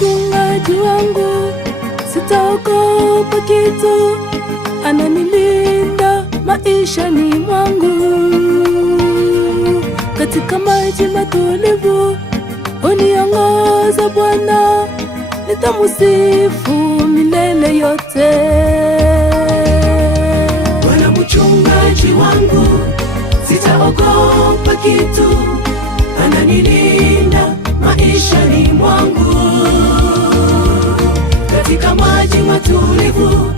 mchungaji wangu, sitaogopa kitu, ananilinda maishani mwangu. Katika maji matulivu uniongoza Bwana, nitamusifu milele yote. Bwana mchungaji wangu, sitaogopa kitu, ananilinda maishani mwangu. Katika maji matulivu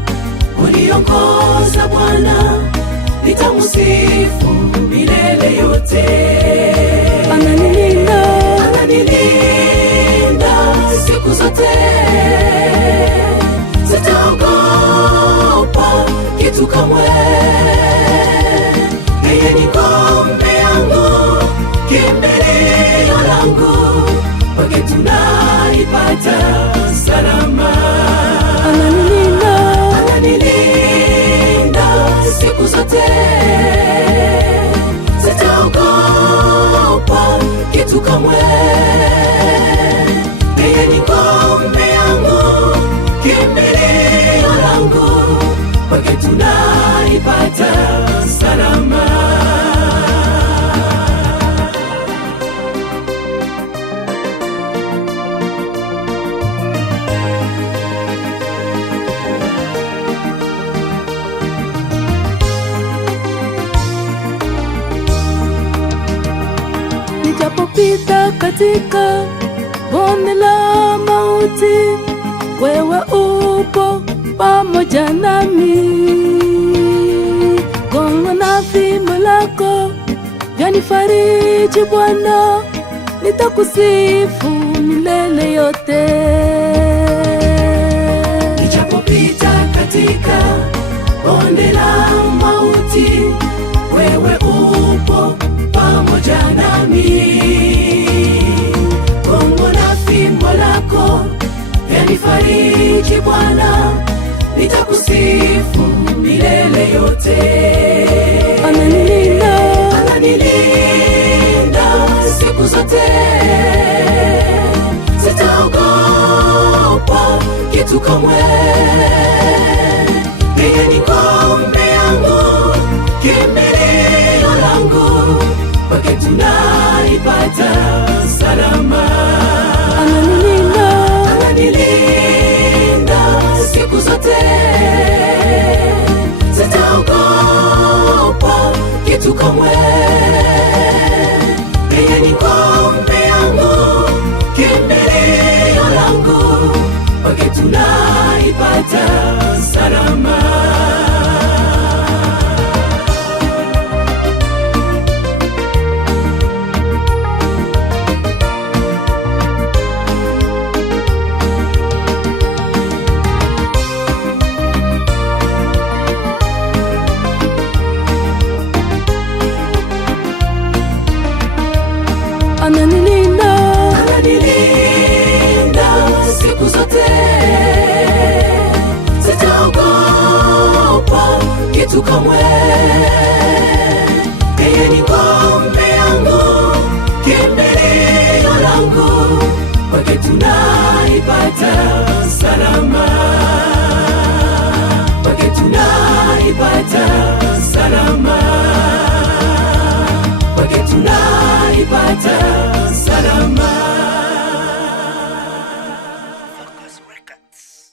uniongoza Bwana, nitamusifu milele yote. Ananilinda siku zote, sitaogopa kitu kamwe. Yeye ni ngome yangu, kimbilio langu, kwake tunaipata salama. Ananilinda siku zote, sitaogopa kitu kamwe. Yeye ni ngome yangu, kimbilio langu, kwake tunaipata salama. Nijapopita katika bonde la mauti, wewe upo pamoja nami. Gongo na fimbo lako vyanifariji Bwana, nitakusifu milele yote. Nijapopita katika bonde la mauti, wewe upo pamoja nami. Gongo na fimbo lako vyanifariji Bwana, nitakusifu milele yote. Ananilinda siku zote, sitaogopa kitu kamwe. Yeye ni ngome yangu, kimbilio langu, kwake tunaipata salama. Ananilinda siku zote, sitaogopa kitu kamwe. Yeye ni ngome yangu, kimbilio langu, kwake tunaipata salama. Ananilinda siku zote, sitaogopa kitu kamwe.